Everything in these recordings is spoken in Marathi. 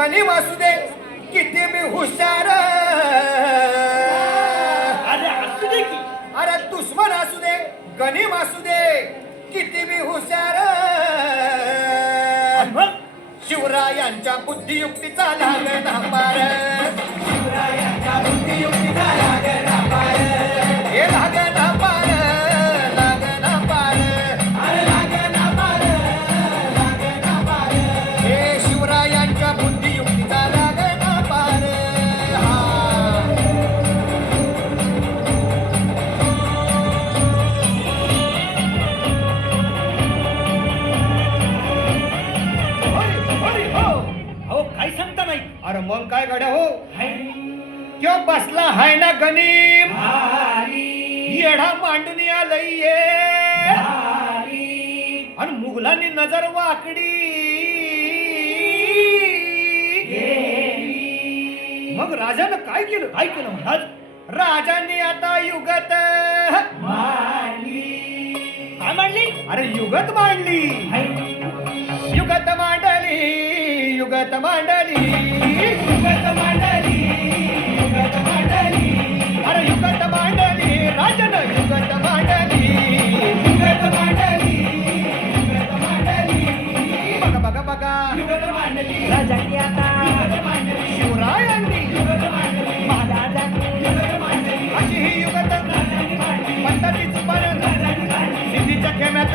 गणिम असू दे किती बी हुशार, अरे असू दे की. अरे दुश्मन असू दे गणिम असू दे किती बी हुशार, मग शिवरायांच्या बुद्धियुक्तीचा लागला पार, शिवरायांच्या बुद्धियुक्तीचा लागला पार, हे लागना पार, लागना पार, अरे लागना पार, लागना पार, हे शिवरायांच्या बुद्धियुक्तीचा लागना पार. अहो काय सांगता नाही. अरे मग काय गड्या हो, हाय. त्यो बसला हाय ना गणिम, भारी. येढा मांडून आलंय ये, भारी. आणि मुघलांनी नजर वाकडी, मग राजानं काय केलं? काय केलं महाराज? राजांनी आता युगत मांडली. काय मांडली? अरे युगत मांडली, हाय. युगत मांडली, युगत मांडली, युगत मांडली. युगत मांडली. अरे युगत मांडली, राजानं युगत मांडली, युगत मांडली. युगत मांडली. बघा बघा बघा, युगत मांडली. राजांनी आता युगत मांडली. शिवरायांनी युगत मांडली. महाराजांनी युगत मांडली. अशी ही युगत राजांनी मांडली. पंताची चुपान राजांनी मांडली. सिद्धीच्या खेम्यात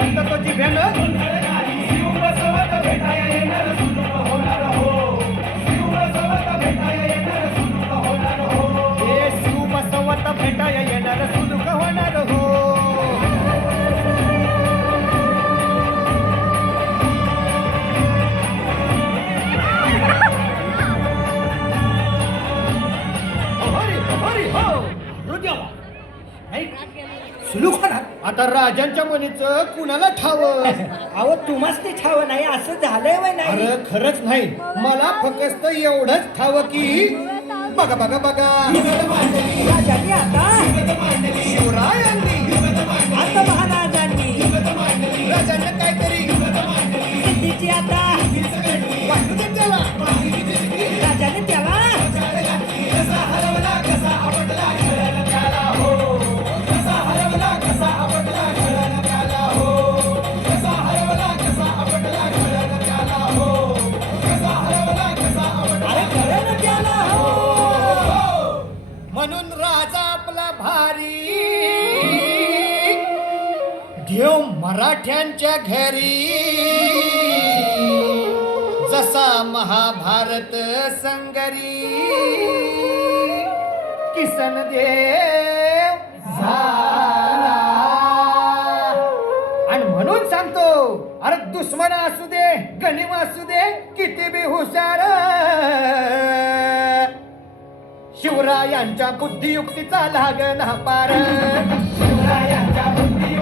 पंत तो जिभ्यानं शिवबसवत भेटाया येणार सुलभ होणार हो. शिवबसवत भेटाया येणार सुलभ होणार हो. हे शिव बसवत भेटाया येणार सुलभ होणार हो. हरी हरी हो. हृदयावा. नाही सुलूक होणार. आता राजांच्या मनीचं कुणाला ठावं? अहो तुम्हाच ते ठाव नाही असं झालंय वय नाही. अरे खरंच नाही, मला फक्त एवढंच ठावं की बघा बघा बघा, राजांनी आता शिवरायांनी आता महाराजांनी राजांना काहीतरी सिद्धीची आता वाटू दे त्याला. राजाने त्याला अरे कळलं त्याला हो. म्हणून राजा आपला भारी देव मराठ्यांच्या घरी, जसा महाभारत संगरी किसन देव झाला. आणि म्हणून सांगतो, अरे दुश्मन असू दे गणिम असू दे किती बी हुशार, शिवरायांच्या बुद्धियुक्तीचा लागना पार, शिवरायांच्या बुद्धी